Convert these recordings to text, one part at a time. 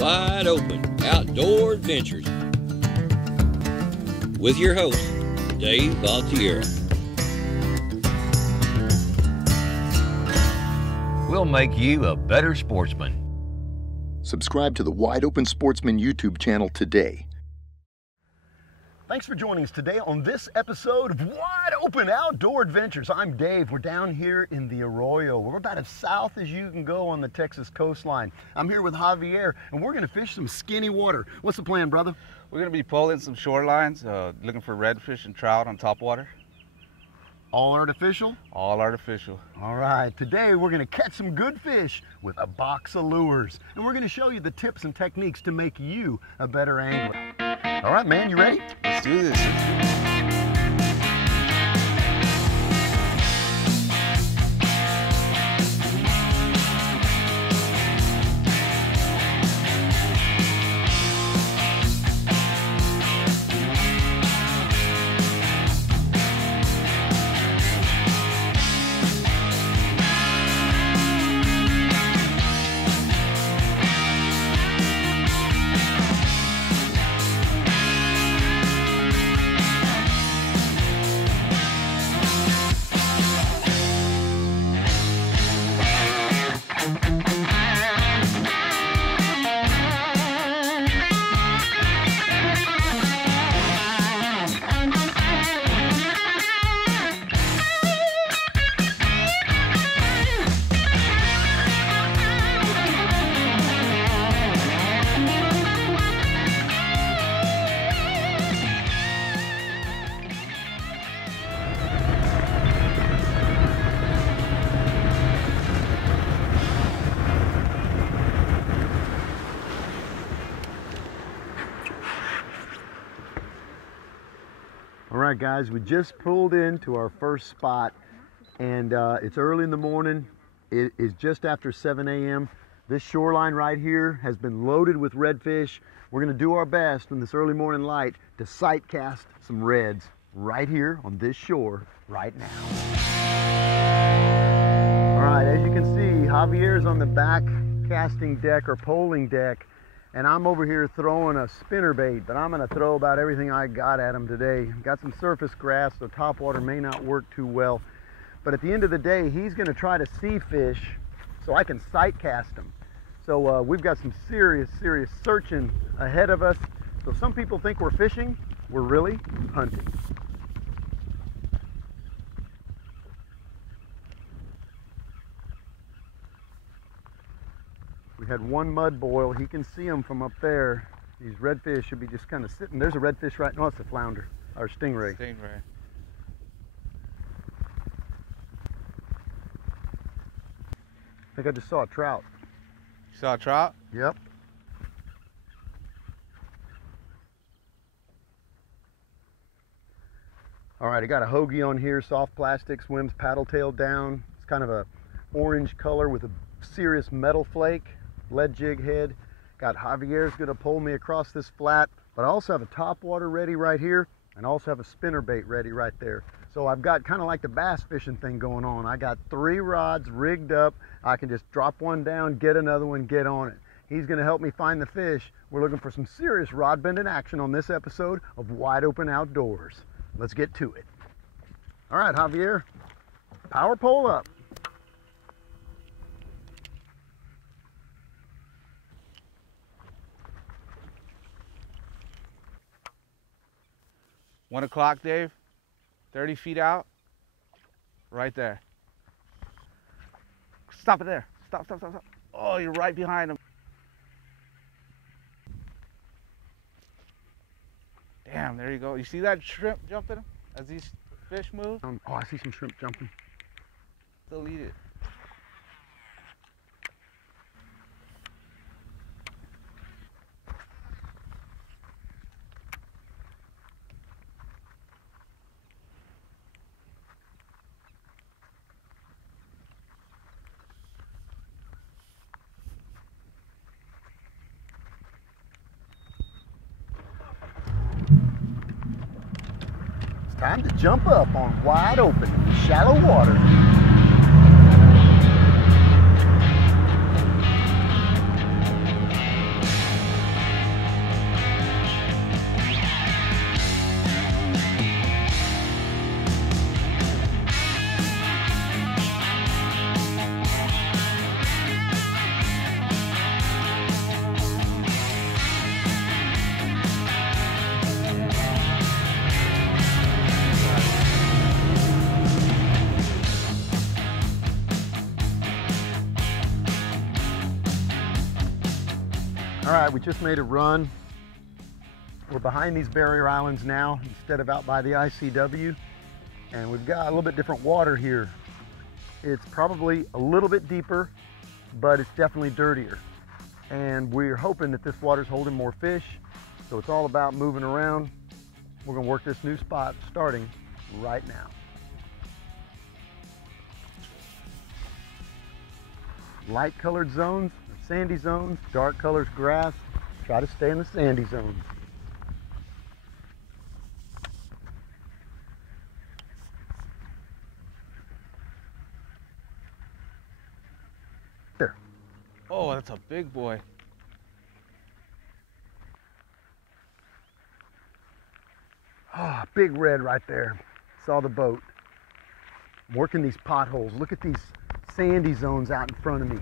Wide Open Outdoor Adventures with your host, Dave Valtiera. We'll make you a better sportsman. Subscribe to the Wide Open Sportsman YouTube channel today. Thanks for joining us today on this episode of Wide Open Outdoor Adventures. I'm Dave. We're down here in the Arroyo. We're about as south as you can go on the Texas coastline. I'm here with Javier, and we're going to fish some skinny water. What's the plan, brother? We're going to be pulling some shorelines, looking for redfish and trout on top water. All artificial? All artificial. All right, today we're going to catch some good fish with a box of lures. And we're going to show you the tips and techniques to make you a better angler. All right, man, you ready? Let's do this. All right, guys, we just pulled into our first spot, and it's early in the morning. It is just after 7 a.m. This shoreline right here has been loaded with redfish. We're going to do our best in this early morning light to sight cast some reds right here on this shore right now. All right, as you can see, Javier's on the back casting deck or poling deck, and I'm over here throwing a spinnerbait, but I'm going to throw about everything I got at him today. Got some surface grass, so topwater may not work too well. But at the end of the day, he's going to try to see fish so I can sight cast him. So we've got some serious searching ahead of us. So some people think we're fishing, we're really hunting. We had one mud boil. He can see them from up there. These redfish should be just kind of sitting. There's a redfish right now. It's a flounder or stingray. Stingray. I think I just saw a trout. You saw a trout? Yep. All right, I got a hoagie on here, soft plastic, swims paddle tail down. It's kind of a orange color with a serious metal flake. Lead jig head. Got Javier's gonna pull me across this flat, but I also have a topwater ready right here, and I also have a spinnerbait ready right there. So I've got kind of like the bass fishing thing going on. I got 3 rods rigged up. I can just drop one down, get another one, get on it. He's gonna help me find the fish. We're looking for some serious rod bending action on this episode of Wide Open Outdoors. Let's get to it. All right, Javier, power pole up. One o'clock, Dave. 30 feet out. Right there. Stop it there. Stop. Oh, you're right behind him. Damn, there you go. You see that shrimp jumping as these fish move? Oh, I see some shrimp jumping. They'll eat it. Time to jump up on Wide Open in shallow water. All right, we just made a run. We're behind these barrier islands now instead of out by the ICW, and we've got a little bit different water here. It's probably a little bit deeper, but it's definitely dirtier. And we're hoping that this water's holding more fish, so it's all about moving around. We're gonna work this new spot starting right now. Light colored zones, sandy zones, dark colors grass. Try to stay in the sandy zones. There. Oh, that's a big boy. Ah, big red right there. Saw the boat. I'm working these potholes. Look at these sandy zones out in front of me.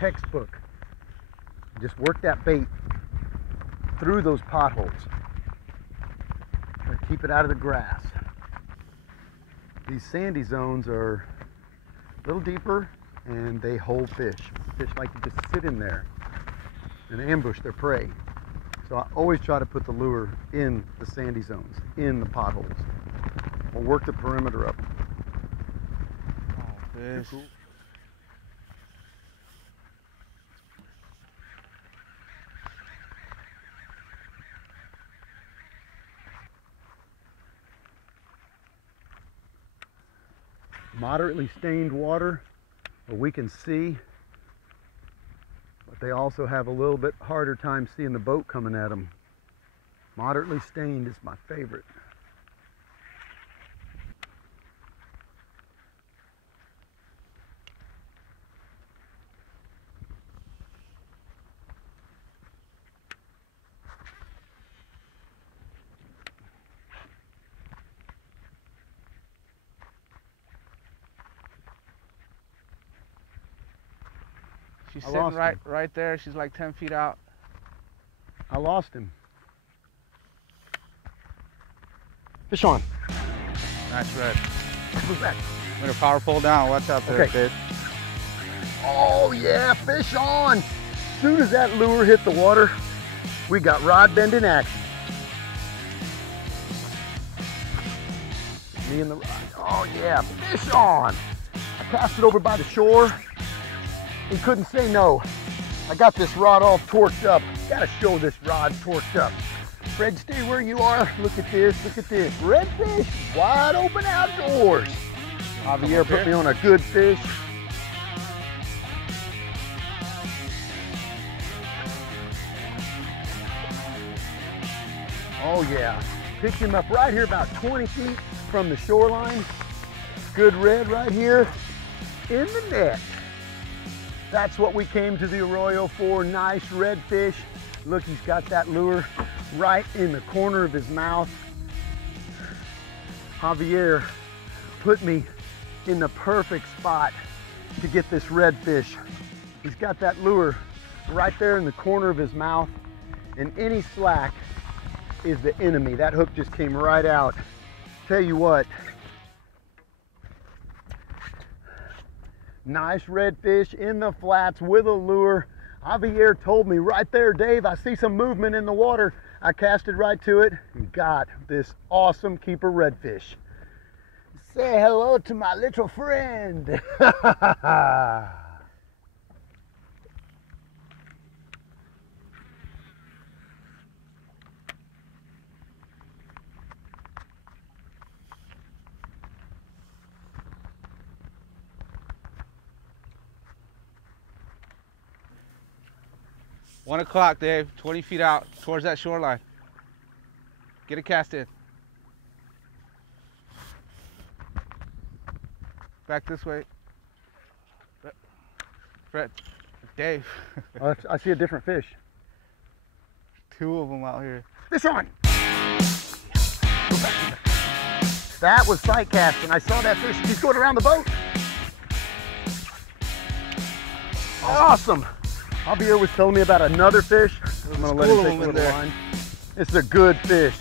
Textbook. Just work that bait through those potholes. Try to keep it out of the grass. These sandy zones are a little deeper and they hold fish. Fish like to just sit in there and ambush their prey. So I always try to put the lure in the sandy zones, in the potholes. We'll work the perimeter up. Oh, fish. Cool. Moderately stained water where we can see, but they also have a little bit harder time seeing the boat coming at them. Moderately stained is my favorite. She's I sitting lost right there. She's like 10 feet out. I lost him. Fish on. Nice red. Who's that? I'm gonna power pull down. Watch out there, Okay. kid. Oh yeah, fish on. As soon as that lure hit the water, we got rod bend in action. Me and the rod. Oh yeah, fish on. I cast it over by the shore. He couldn't say no. I got this rod all torqued up. Gotta show this rod torqued up. Fred, stay where you are. Look at this, look at this. Redfish, wide open outdoors. Javier put me on a good fish. Oh yeah, picked him up right here about 20 feet from the shoreline. Good red right here in the net. That's what we came to the Arroyo for. Nice redfish. Look, he's got that lure right in the corner of his mouth. Javier put me in the perfect spot to get this redfish. He's got that lure right there in the corner of his mouth, and any slack is the enemy. That hook just came right out. Tell you what, nice redfish in the flats with a lure. Javier told me right there, Dave, I see some movement in the water. I casted right to it and got this awesome keeper redfish. Say hello to my little friend. One o'clock, Dave. 20 feet out towards that shoreline. Get a cast in. Back this way. Fred. Dave. I see a different fish. Two of them out here. Fish on! That was sight casting. I saw that fish. He's going around the boat. Awesome. Javier was telling me about another fish. I'm gonna let him take a little line. It's a good fish.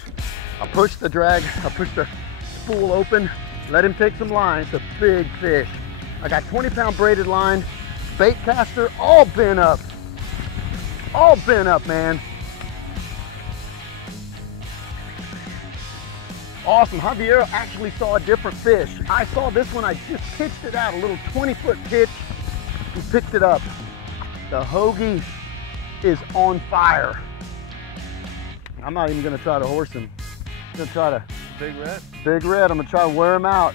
I pushed the drag, I pushed the spool open, let him take some line. It's a big fish. I got 20-pound braided line, bait caster all bent up. all bent up, man. Awesome. Javier actually saw a different fish. I saw this one. I just pitched it out, a little 20-foot pitch. He picked it up. The hoagie is on fire. I'm not even going to try to horse him. I'm going to try to... Big red? Big red. I'm going to try to wear him out.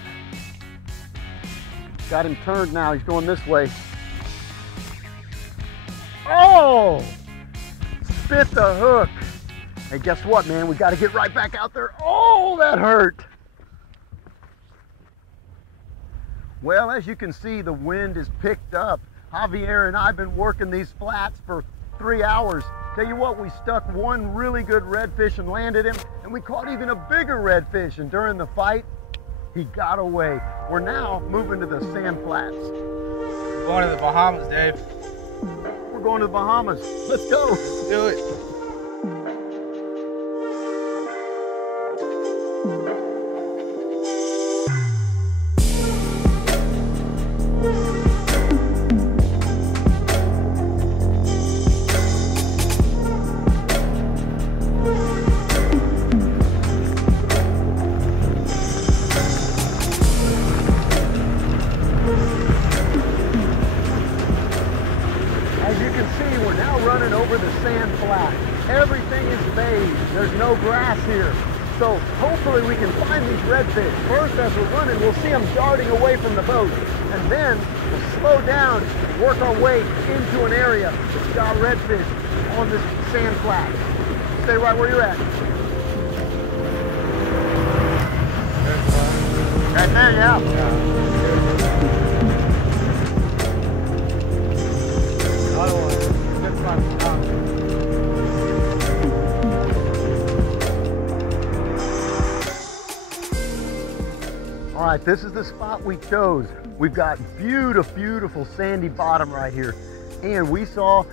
Got him turned now. He's going this way. Oh! Spit the hook. Hey, guess what, man? We got to get right back out there. Oh, that hurt. Well, as you can see, the wind is picked up. Javier and I have been working these flats for 3 hours. Tell you what, we stuck one really good redfish and landed him, and we caught even a bigger redfish, and during the fight, he got away. We're now moving to the sand flats. Going to the Bahamas, Dave. We're going to the Bahamas. Let's go. Let's do it. So hopefully we can find these redfish. First, as we're running, we'll see them darting away from the boat. And then we'll slow down and work our way into an area that's got redfish on this sand flat. Stay right where you're at. Right there, yeah. Another one. Good fun. All right, this is the spot we chose. We've got beautiful sandy bottom right here. And we saw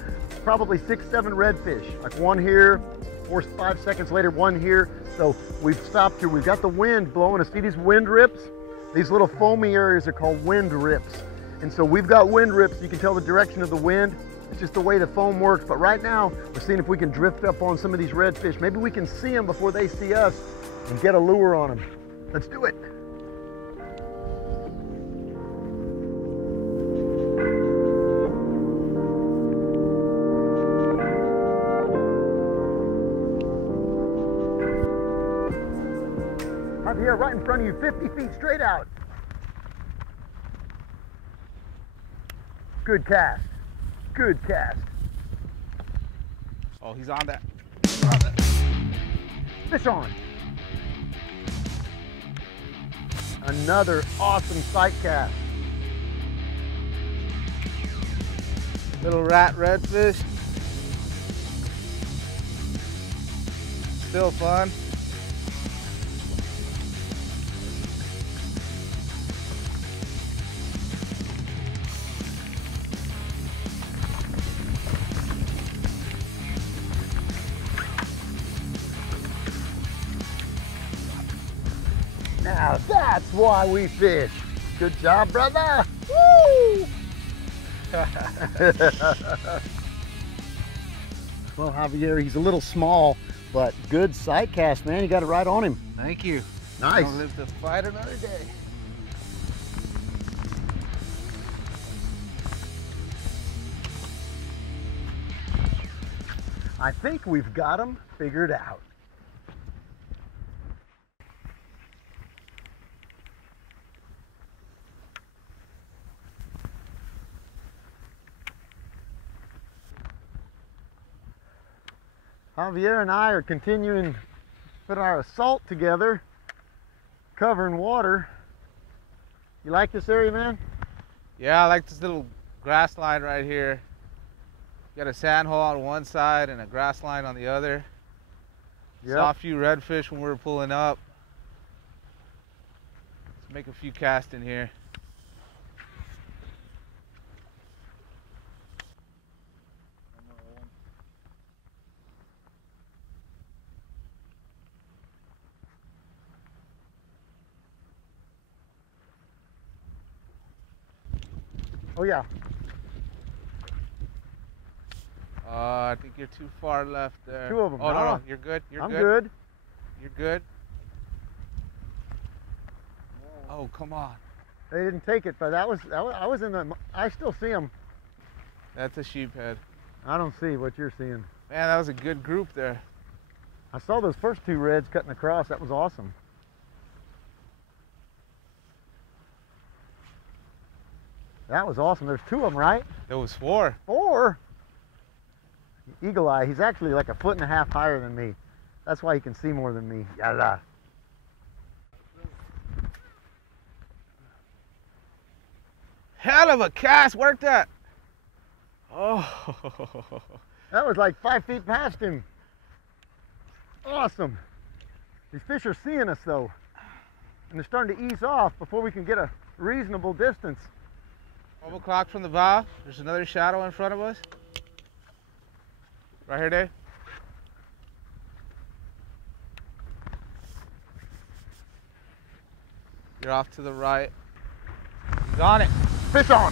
probably 6, 7 redfish. Like one here, 4, 5 seconds later, one here. So we've stopped here. We've got the wind blowing us. See these wind rips? These little foamy areas are called wind rips. And so we've got wind rips. You can tell the direction of the wind. It's just the way the foam works. But right now, we're seeing if we can drift up on some of these redfish. Maybe we can see them before they see us and get a lure on them. Let's do it. Here, right in front of you, 50 feet straight out. Good cast. Good cast. Oh, he's on that. Fish on. Another awesome sight cast. Little rat redfish. Still fun. Now that's why we fish. Good job, brother. Woo! Well, Javier, he's a little small, but good sight cast, man. You got it right on him. Thank you. Nice. I'll live to fight another day. I think we've got him figured out. Javier and I are continuing to put our assault together, covering water. You like this area, man? Yeah, I like this little grass line right here. Got a sand hole on one side and a grass line on the other. Yep. Saw a few redfish when we were pulling up. Let's make a few casts in here. Oh yeah. I think you're too far left there. Two of them. Oh, no, you're good. I'm good. You're good. Oh, come on. They didn't take it, but I was in the, I still see them. That's a sheephead. I don't see what you're seeing. Man, that was a good group there. I saw those first two reds cutting across. That was awesome. That was awesome. There's two of them, right? There was four. Four? Eagle Eye, he's actually like 1.5 feet higher than me. That's why he can see more than me. Yalla. Hell of a cast. Worked that. Oh. That was like 5 feet past him. Awesome. These fish are seeing us though. And they're starting to ease off before we can get a reasonable distance. 12 o'clock from the bow. There's another shadow in front of us. Right here, Dave. You're off to the right. He's on it. Fish on.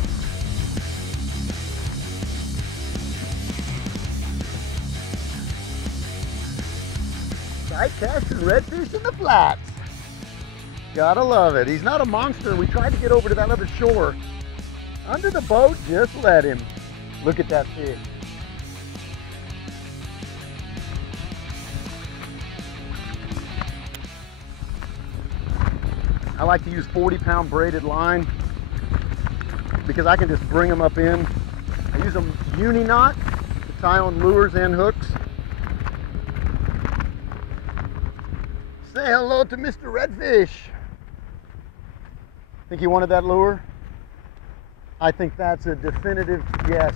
Sight casting redfish in the flats. Gotta love it. He's not a monster. We tried to get over to that other shore. Under the boat, just let him. Look at that fish. I like to use 40-pound braided line because I can just bring them up in. I use a uni knot to tie on lures and hooks. Say hello to Mr. Redfish. Think he wanted that lure? I think that's a definitive yes.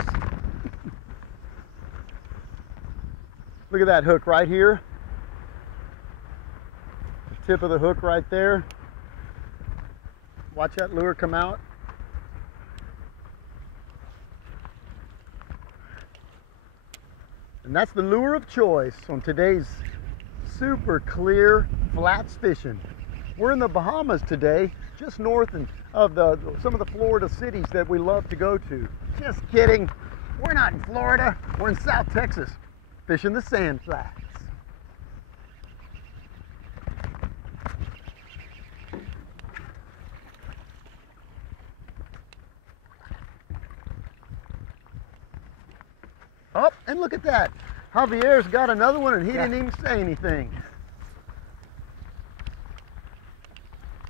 Look at that hook right here. The tip of the hook right there. Watch that lure come out. And that's the lure of choice on today's super clear flats fishing. We're in the Bahamas today, just north of some of the Florida cities that we love to go to. Just kidding. We're not in Florida. We're in South Texas, fishing the sand flats. Oh, and look at that. Javier's got another one and he didn't even say anything.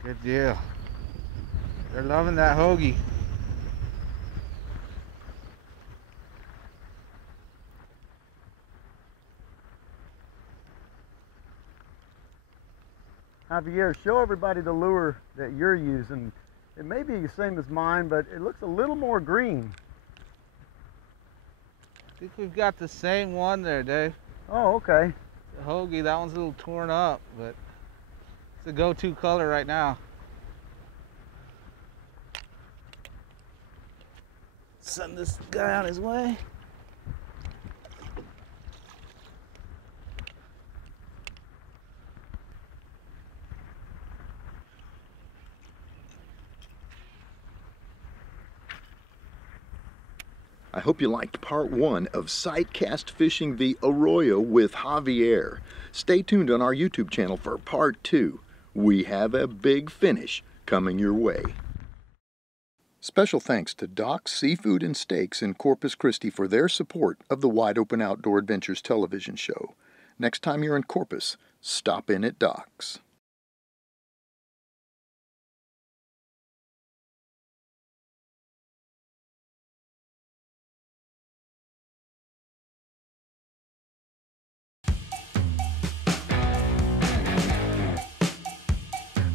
Good deal. They're loving that hoagie. Javier, show everybody the lure that you're using. It may be the same as mine, but it looks a little more green. I think we've got the same one there, Dave. Oh, okay. The hoagie, that one's a little torn up, but it's the go-to color right now. Send this guy on his way. I hope you liked part 1 of sight cast fishing the Arroyo with Javier. Stay tuned on our YouTube channel for part 2. We have a big finish coming your way. Special thanks to Doc's Seafood and Steaks in Corpus Christi for their support of the Wide Open Outdoor Adventures television show. Next time you're in Corpus, stop in at Doc's.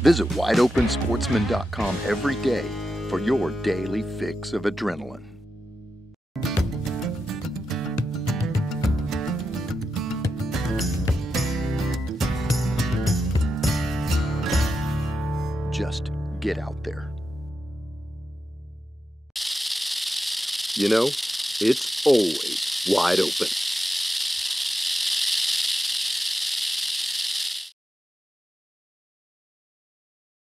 Visit wideopensportsman.com every day for your daily fix of adrenaline. Just get out there. You know, it's always wide open.